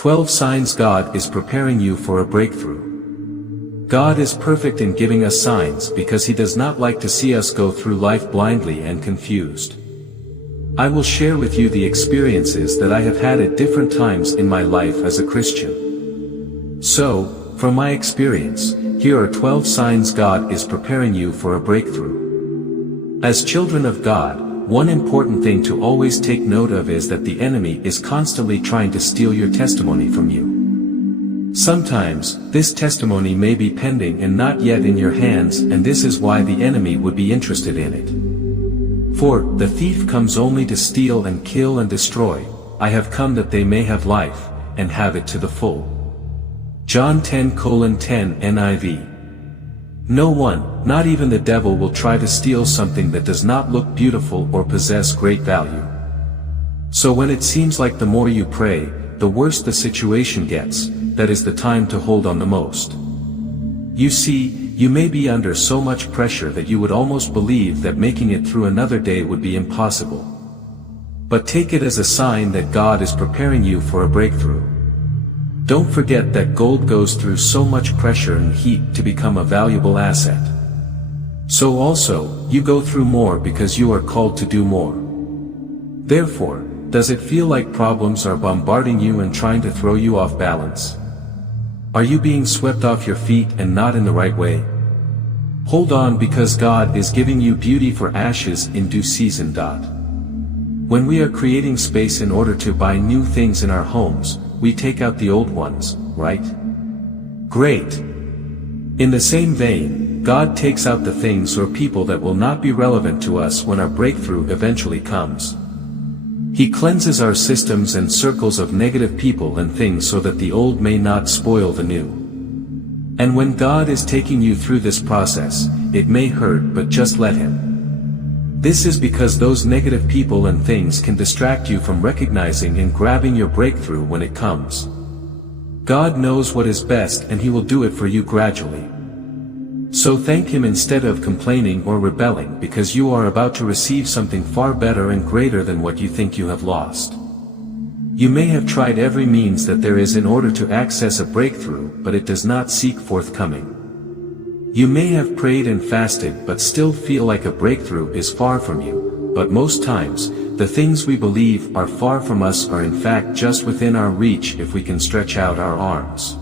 12 signs God is preparing you for a breakthrough. God is perfect in giving us signs because He does not like to see us go through life blindly and confused. I will share with you the experiences that I have had at different times in my life as a Christian. So, from my experience, here are 12 signs God is preparing you for a breakthrough. As children of God, one important thing to always take note of is that the enemy is constantly trying to steal your testimony from you. Sometimes, this testimony may be pending and not yet in your hands, and this is why the enemy would be interested in it. For, the thief comes only to steal and kill and destroy. I have come that they may have life, and have it to the full. John 10:10 NIV. No one, not even the devil, will try to steal something that does not look beautiful or possess great value. So when it seems like the more you pray, the worse the situation gets, that is the time to hold on the most. You see, you may be under so much pressure that you would almost believe that making it through another day would be impossible. But take it as a sign that God is preparing you for a breakthrough. Don't forget that gold goes through so much pressure and heat to become a valuable asset. So also, you go through more because you are called to do more. Therefore, does it feel like problems are bombarding you and trying to throw you off balance? Are you being swept off your feet and not in the right way? Hold on, because God is giving you beauty for ashes in due season. When we are creating space in order to buy new things in our homes, we take out the old ones, right? Great. In the same vein, God takes out the things or people that will not be relevant to us when our breakthrough eventually comes. He cleanses our systems and circles of negative people and things so that the old may not spoil the new. And when God is taking you through this process, it may hurt, but just let Him. This is because those negative people and things can distract you from recognizing and grabbing your breakthrough when it comes. God knows what is best, and He will do it for you gradually. So thank Him instead of complaining or rebelling, because you are about to receive something far better and greater than what you think you have lost. You may have tried every means that there is in order to access a breakthrough, but it does not seek forthcoming. You may have prayed and fasted but still feel like a breakthrough is far from you, but most times, the things we believe are far from us are in fact just within our reach if we can stretch out our arms.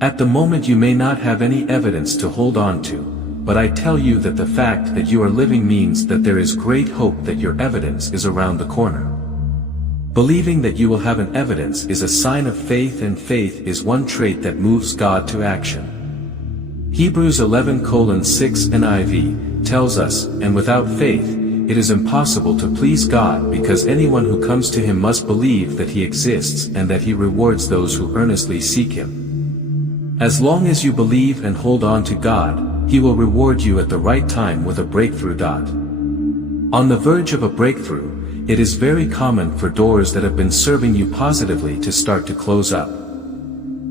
At the moment you may not have any evidence to hold on to, but I tell you that the fact that you are living means that there is great hope that your evidence is around the corner. Believing that you will have an evidence is a sign of faith, and faith is one trait that moves God to action. Hebrews 11:6 NIV tells us, and without faith, it is impossible to please God, because anyone who comes to Him must believe that He exists and that He rewards those who earnestly seek Him. As long as you believe and hold on to God, He will reward you at the right time with a breakthrough. On the verge of a breakthrough, it is very common for doors that have been serving you positively to start to close up.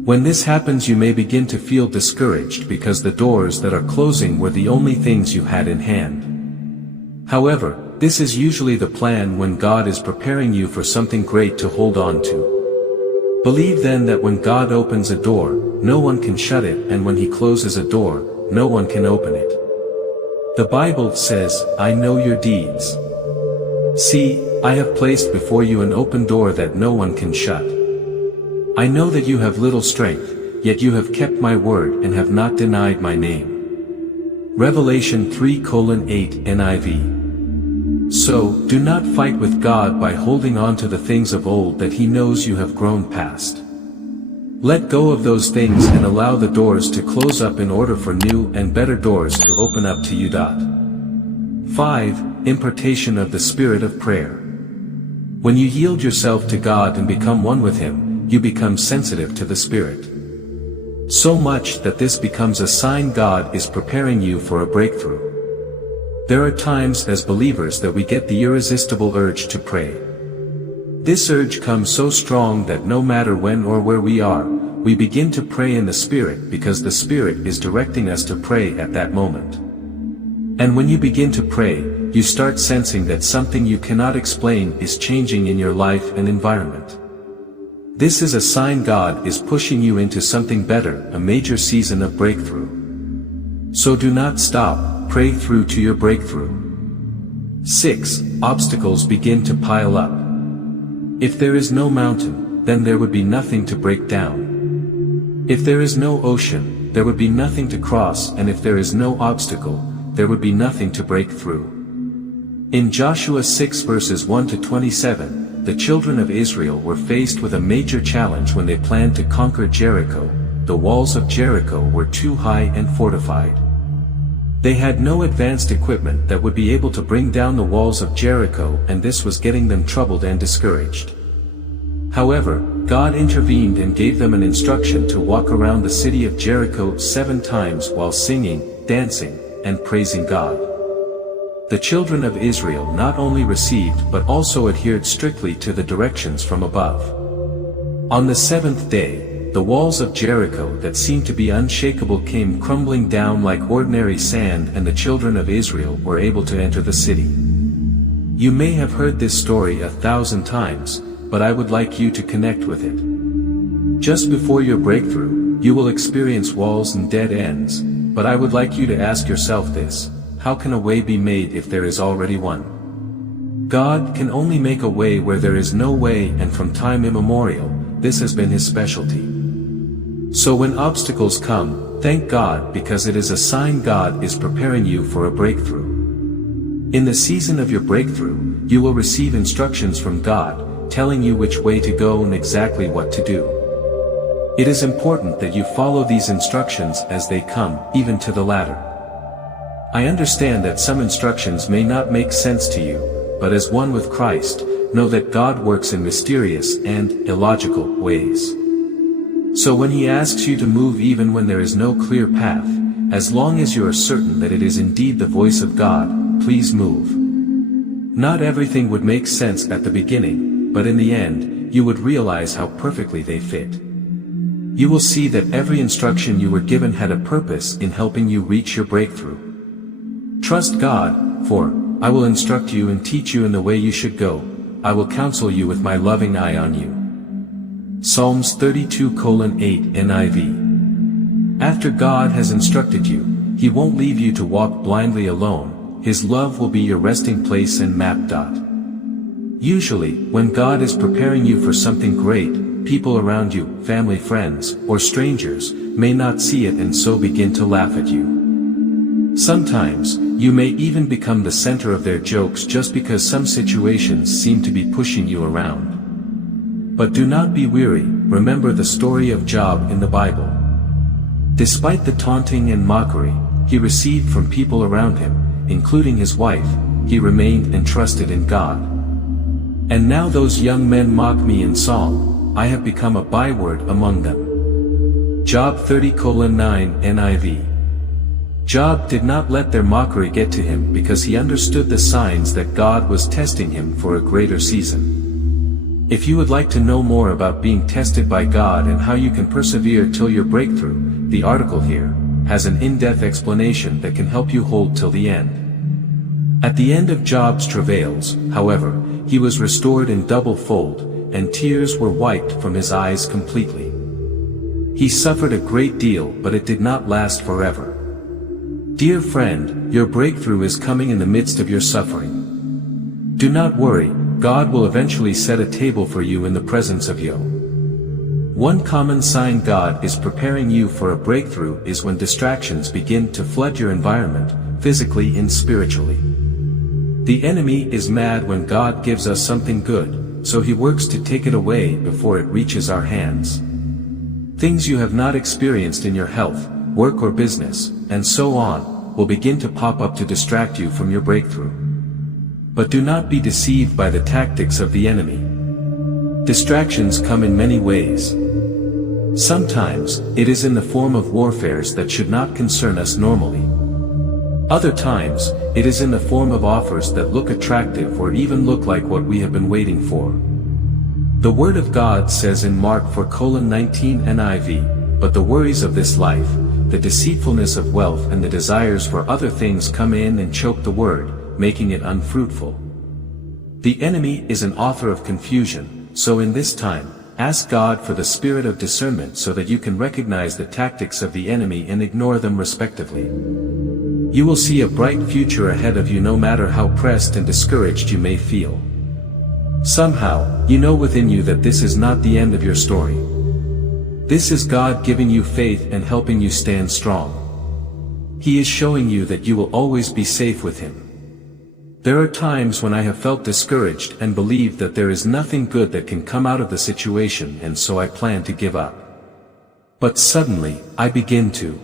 When this happens, you may begin to feel discouraged because the doors that are closing were the only things you had in hand. However, this is usually the plan when God is preparing you for something great to hold on to. Believe then that when God opens a door, no one can shut it, and when He closes a door, no one can open it. The Bible says, "I know your deeds. See, I have placed before you an open door that no one can shut. I know that you have little strength, yet you have kept my word and have not denied my name." Revelation 3:8 NIV. So, do not fight with God by holding on to the things of old that He knows you have grown past. Let go of those things and allow the doors to close up in order for new and better doors to open up to you. 5. Impartation of the Spirit of Prayer. When you yield yourself to God and become one with Him, you become sensitive to the Spirit. So much that this becomes a sign God is preparing you for a breakthrough. There are times as believers that we get the irresistible urge to pray. This urge comes so strong that no matter when or where we are, we begin to pray in the Spirit, because the Spirit is directing us to pray at that moment. And when you begin to pray, you start sensing that something you cannot explain is changing in your life and environment. This is a sign God is pushing you into something better, a major season of breakthrough. So do not stop, pray through to your breakthrough. 6. Obstacles begin to pile up. If there is no mountain, then there would be nothing to break down. If there is no ocean, there would be nothing to cross, and if there is no obstacle, there would be nothing to break through. In Joshua 6 verses 1 to 27, the children of Israel were faced with a major challenge when they planned to conquer Jericho. The walls of Jericho were too high and fortified. They had no advanced equipment that would be able to bring down the walls of Jericho, and this was getting them troubled and discouraged. However, God intervened and gave them an instruction to walk around the city of Jericho 7 times while singing, dancing, and praising God. The children of Israel not only received but also adhered strictly to the directions from above. On the 7th day, the walls of Jericho that seemed to be unshakable came crumbling down like ordinary sand, and the children of Israel were able to enter the city. You may have heard this story 1,000 times, but I would like you to connect with it. Just before your breakthrough, you will experience walls and dead ends, but I would like you to ask yourself this: how can a way be made if there is already one? God can only make a way where there is no way, and from time immemorial, this has been His specialty. So when obstacles come, thank God, because it is a sign God is preparing you for a breakthrough. In the season of your breakthrough, you will receive instructions from God, telling you which way to go and exactly what to do. It is important that you follow these instructions as they come, even to the latter. I understand that some instructions may not make sense to you, but as one with Christ, know that God works in mysterious and illogical ways. So when He asks you to move even when there is no clear path, as long as you are certain that it is indeed the voice of God, please move. Not everything would make sense at the beginning, but in the end, you would realize how perfectly they fit. You will see that every instruction you were given had a purpose in helping you reach your breakthrough. Trust God, for I will instruct you and teach you in the way you should go. I will counsel you with my loving eye on you. Psalms 32:8 NIV. After God has instructed you, He won't leave you to walk blindly alone. His love will be your resting place and map. Usually, when God is preparing you for something great, people around you, family, friends, or strangers, may not see it and so begin to laugh at you. Sometimes, you may even become the center of their jokes just because some situations seem to be pushing you around. But do not be weary, remember the story of Job in the Bible. Despite the taunting and mockery he received from people around him, including his wife, he remained and trusted in God. And now those young men mock me in song, I have become a byword among them. Job 30:9 NIV. Job did not let their mockery get to him because he understood the signs that God was testing him for a greater season. If you would like to know more about being tested by God and how you can persevere till your breakthrough, the article here has an in-depth explanation that can help you hold till the end. At the end of Job's travails, however, he was restored in double fold, and tears were wiped from his eyes completely. He suffered a great deal, but it did not last forever. Dear friend, your breakthrough is coming in the midst of your suffering. Do not worry, God will eventually set a table for you in the presence of you. One common sign God is preparing you for a breakthrough is when distractions begin to flood your environment, physically and spiritually. The enemy is mad when God gives us something good, so he works to take it away before it reaches our hands. Things you have not experienced in your health, work or business, and so on, will begin to pop up to distract you from your breakthrough. But do not be deceived by the tactics of the enemy. Distractions come in many ways. Sometimes, it is in the form of warfares that should not concern us normally. Other times, it is in the form of offers that look attractive or even look like what we have been waiting for. The Word of God says in Mark 4:19 NIV, "But the worries of this life, the deceitfulness of wealth and the desires for other things come in and choke the word, making it unfruitful." The enemy is an author of confusion, so in this time, ask God for the spirit of discernment so that you can recognize the tactics of the enemy and ignore them respectively. You will see a bright future ahead of you no matter how pressed and discouraged you may feel. Somehow, you know within you that this is not the end of your story. This is God giving you faith and helping you stand strong. He is showing you that you will always be safe with Him. There are times when I have felt discouraged and believed that there is nothing good that can come out of the situation, and so I plan to give up. But suddenly, I begin to